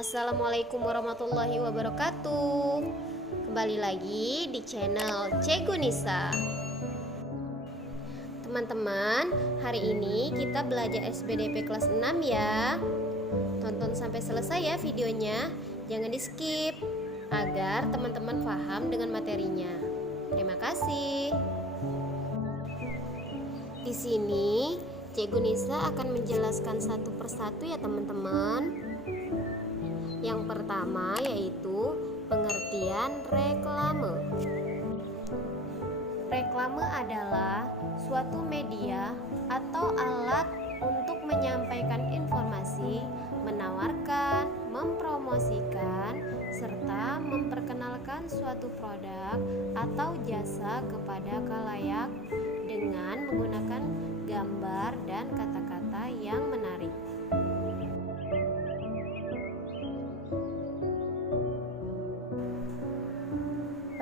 Assalamualaikum warahmatullahi wabarakatuh. Kembali lagi di channel Cegu Nisa. Teman-teman, hari ini kita belajar SBDP kelas 6 ya. Tonton sampai selesai ya videonya. Jangan di skip agar teman-teman paham dengan materinya. Terima kasih. Di sini Cegu Nisa akan menjelaskan satu persatu ya teman-teman. Yang pertama yaitu pengertian reklame. Reklame adalah suatu media atau alat untuk menyampaikan informasi, menawarkan, mempromosikan, serta memperkenalkan suatu produk atau jasa kepada khalayak dengan menggunakan gambar dan kata-kata yang menarik.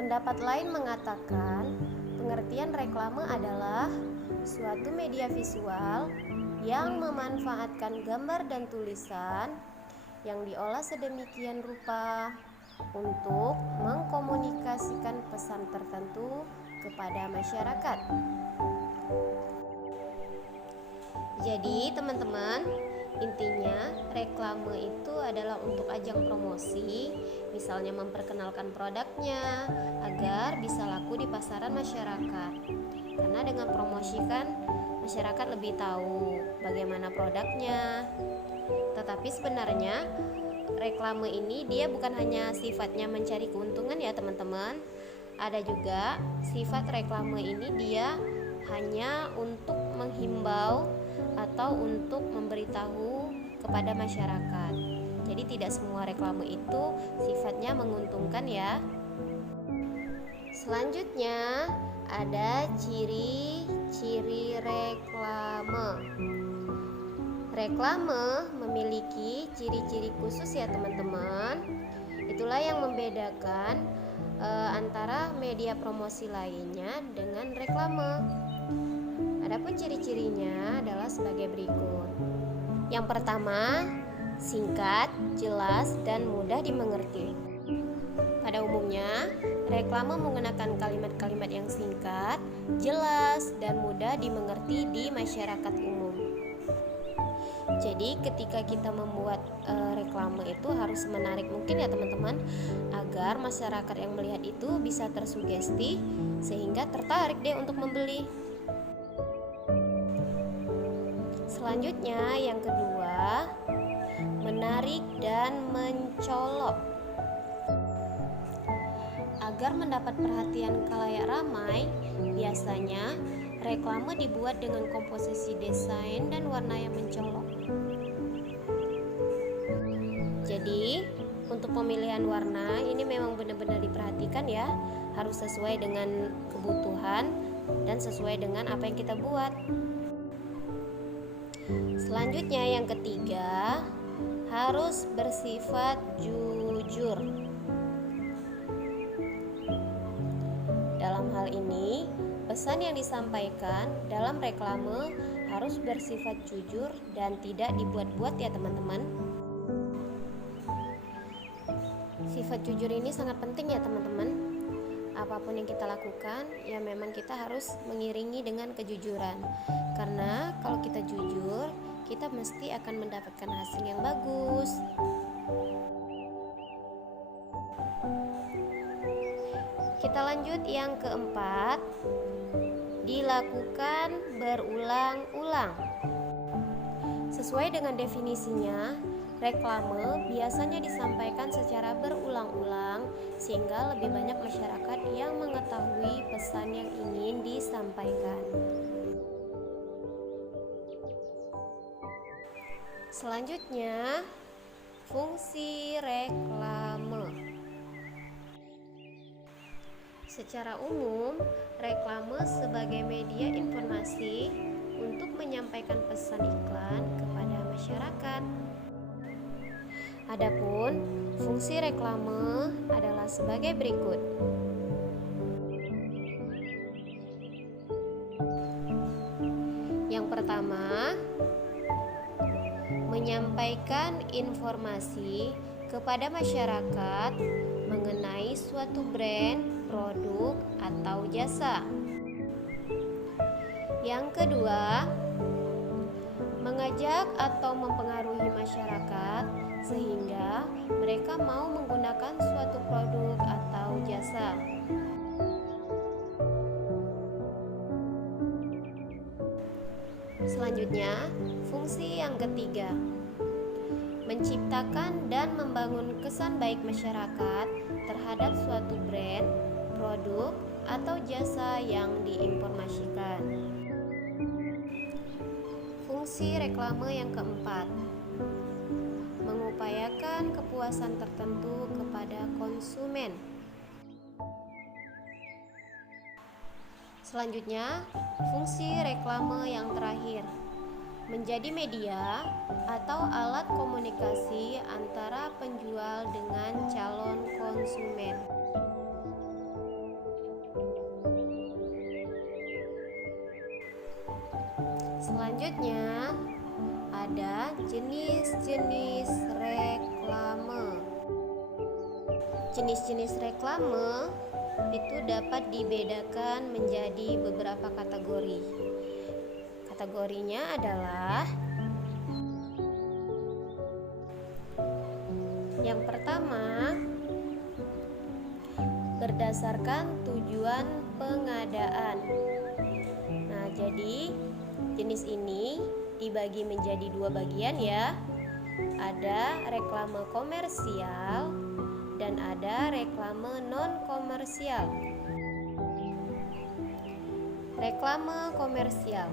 Pendapat lain mengatakan, pengertian reklame adalah suatu media visual yang memanfaatkan gambar dan tulisan yang diolah sedemikian rupa untuk mengkomunikasikan pesan tertentu kepada masyarakat. Jadi teman-teman, intinya reklame itu adalah untuk ajang promosi, misalnya memperkenalkan produknya agar bisa laku di pasaran masyarakat. Karena dengan promosi kan masyarakat lebih tahu bagaimana produknya. Tetapi sebenarnya reklame ini dia bukan hanya sifatnya mencari keuntungan ya teman-teman. Ada juga sifat reklame ini dia hanya untuk menghimbau atau untuk memberitahu kepada masyarakat. Jadi tidak semua reklame itu sifatnya menguntungkan ya. Selanjutnya ada ciri-ciri reklame. Reklame memiliki ciri-ciri khusus ya teman-teman. Itulah yang membedakan antara media promosi lainnya dengan reklame. Adapun ciri-cirinya adalah sebagai berikut. Yang pertama, singkat, jelas, dan mudah dimengerti. Pada umumnya, reklame menggunakan kalimat-kalimat yang singkat, jelas, dan mudah dimengerti di masyarakat umum. Jadi ketika kita membuat reklame itu harus menarik mungkin ya teman-teman, agar masyarakat yang melihat itu bisa tersugesti sehingga tertarik deh untuk membeli. Selanjutnya yang kedua, menarik dan mencolok. Agar mendapat perhatian khalayak ramai, biasanya reklame dibuat dengan komposisi desain dan warna yang mencolok. Jadi, untuk pemilihan warna ini memang benar-benar diperhatikan ya, harus sesuai dengan kebutuhan dan sesuai dengan apa yang kita buat. Selanjutnya yang ketiga, harus bersifat jujur. Dalam hal ini, pesan yang disampaikan dalam reklame harus bersifat jujur dan tidak dibuat-buat ya teman-teman. Sifat jujur ini sangat penting ya teman-teman. Apapun yang kita lakukan, ya memang kita harus mengiringi dengan kejujuran. Karena kalau kita jujur, kita mesti akan mendapatkan hasil yang bagus. Kita lanjut yang keempat, dilakukan berulang-ulang. Sesuai dengan definisinya, reklame biasanya disampaikan secara berulang-ulang sehingga lebih banyak masyarakat yang mengetahui pesan yang ingin disampaikan. Selanjutnya, fungsi reklame. Secara umum, reklame sebagai media informasi untuk menyampaikan pesan iklan kepada masyarakat. Adapun fungsi reklame adalah sebagai berikut. Yang pertama, menyampaikan informasi kepada masyarakat mengenai suatu brand, produk, atau jasa. Yang kedua, mengajak atau mempengaruhi masyarakat sehingga mereka mau menggunakan suatu produk atau jasa. Selanjutnya, fungsi yang ketiga, menciptakan dan membangun kesan baik masyarakat terhadap suatu brand, produk, atau jasa yang diinformasikan. Fungsi reklame yang keempat, mengupayakan kepuasan tertentu kepada konsumen. Selanjutnya, fungsi reklame yang terakhir, menjadi media atau alat komunikasi antara penjual dengan calon konsumen. Selanjutnya, ada jenis-jenis reklame. Jenis-jenis reklame itu dapat dibedakan menjadi beberapa kategori. Kategorinya adalah: yang pertama, berdasarkan tujuan pengadaan. Nah, jadi jenis ini dibagi menjadi dua bagian ya. Ada reklame komersial dan ada reklame non-komersial. Reklame komersial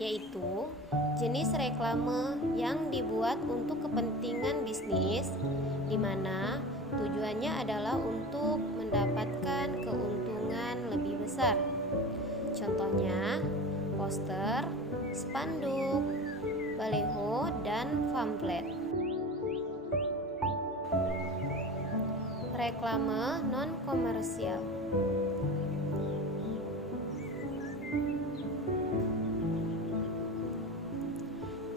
yaitu jenis reklame yang dibuat untuk kepentingan bisnis, di mana tujuannya adalah untuk mendapatkan keuntungan lebih besar. Contohnya poster, spanduk, baleho, dan pamflet. Reklame non-komersial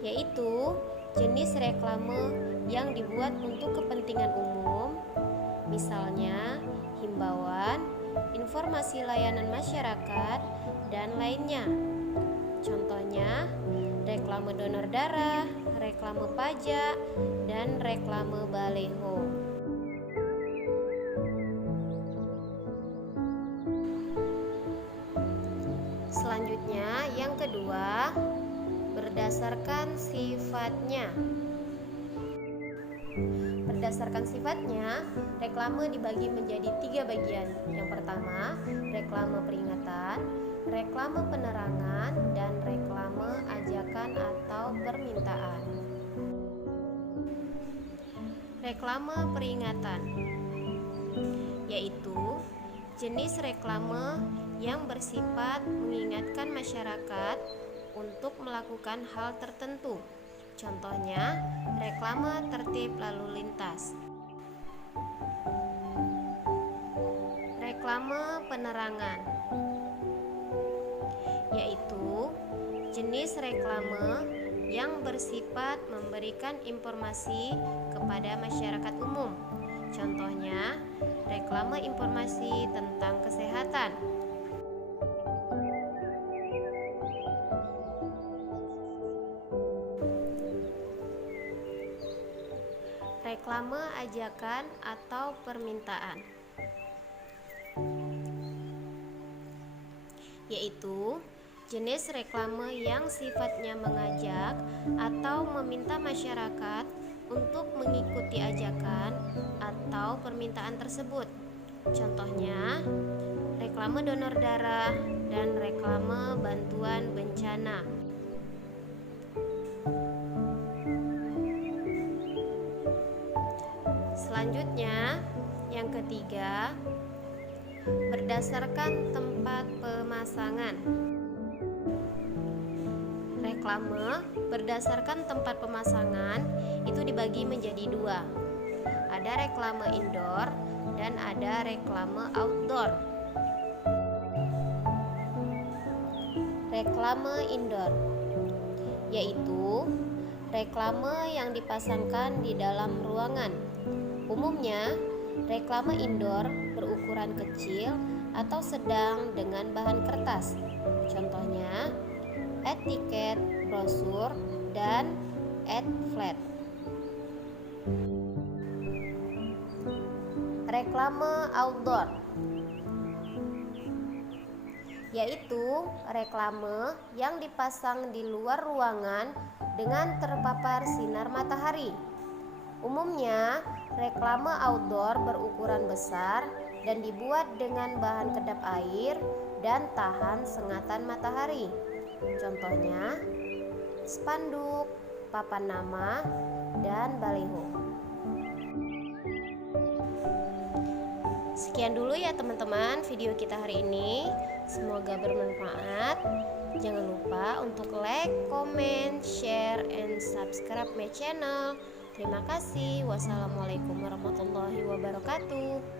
yaitu jenis reklame yang dibuat untuk kepentingan umum, misalnya himbauan, informasi layanan masyarakat, dan lainnya. Contohnya reklame donor darah, reklame pajak, dan reklame baleho. Selanjutnya, yang kedua, berdasarkan sifatnya. Berdasarkan sifatnya, reklame dibagi menjadi 3 bagian. Yang pertama, reklame peringatan, reklame penerangan, dan reklame ajakan atau permintaan. Reklame peringatan yaitu jenis reklame yang bersifat mengingatkan masyarakat untuk melakukan hal tertentu. Contohnya, reklame tertib lalu lintas. Reklame penerangan yaitu jenis reklame yang bersifat memberikan informasi kepada masyarakat umum. Contohnya, reklame informasi tentang kesehatan. Reklame ajakan atau permintaan yaitu jenis reklame yang sifatnya mengajak atau meminta masyarakat untuk mengikuti ajakan atau permintaan tersebut. Contohnya, reklame donor darah dan reklame bantuan bencana. Selanjutnya, yang ketiga, berdasarkan tempat pemasangan. Reklame berdasarkan tempat pemasangan itu dibagi menjadi 2. Ada reklame indoor dan ada reklame outdoor. Reklame indoor yaitu reklame yang dipasangkan di dalam ruangan. Umumnya, reklame indoor berukuran kecil atau sedang dengan bahan kertas. Contohnya, etiket, brosur, dan ad flat. Reklame outdoor yaitu reklame yang dipasang di luar ruangan dengan terpapar sinar matahari. Umumnya, reklame outdoor berukuran besar dan dibuat dengan bahan kedap air dan tahan sengatan matahari. Contohnya, spanduk, papan nama, dan baliho. Sekian dulu ya teman-teman video kita hari ini. Semoga bermanfaat. Jangan lupa untuk like, comment, share, and subscribe my channel. Terima kasih. Wassalamualaikum warahmatullahi wabarakatuh.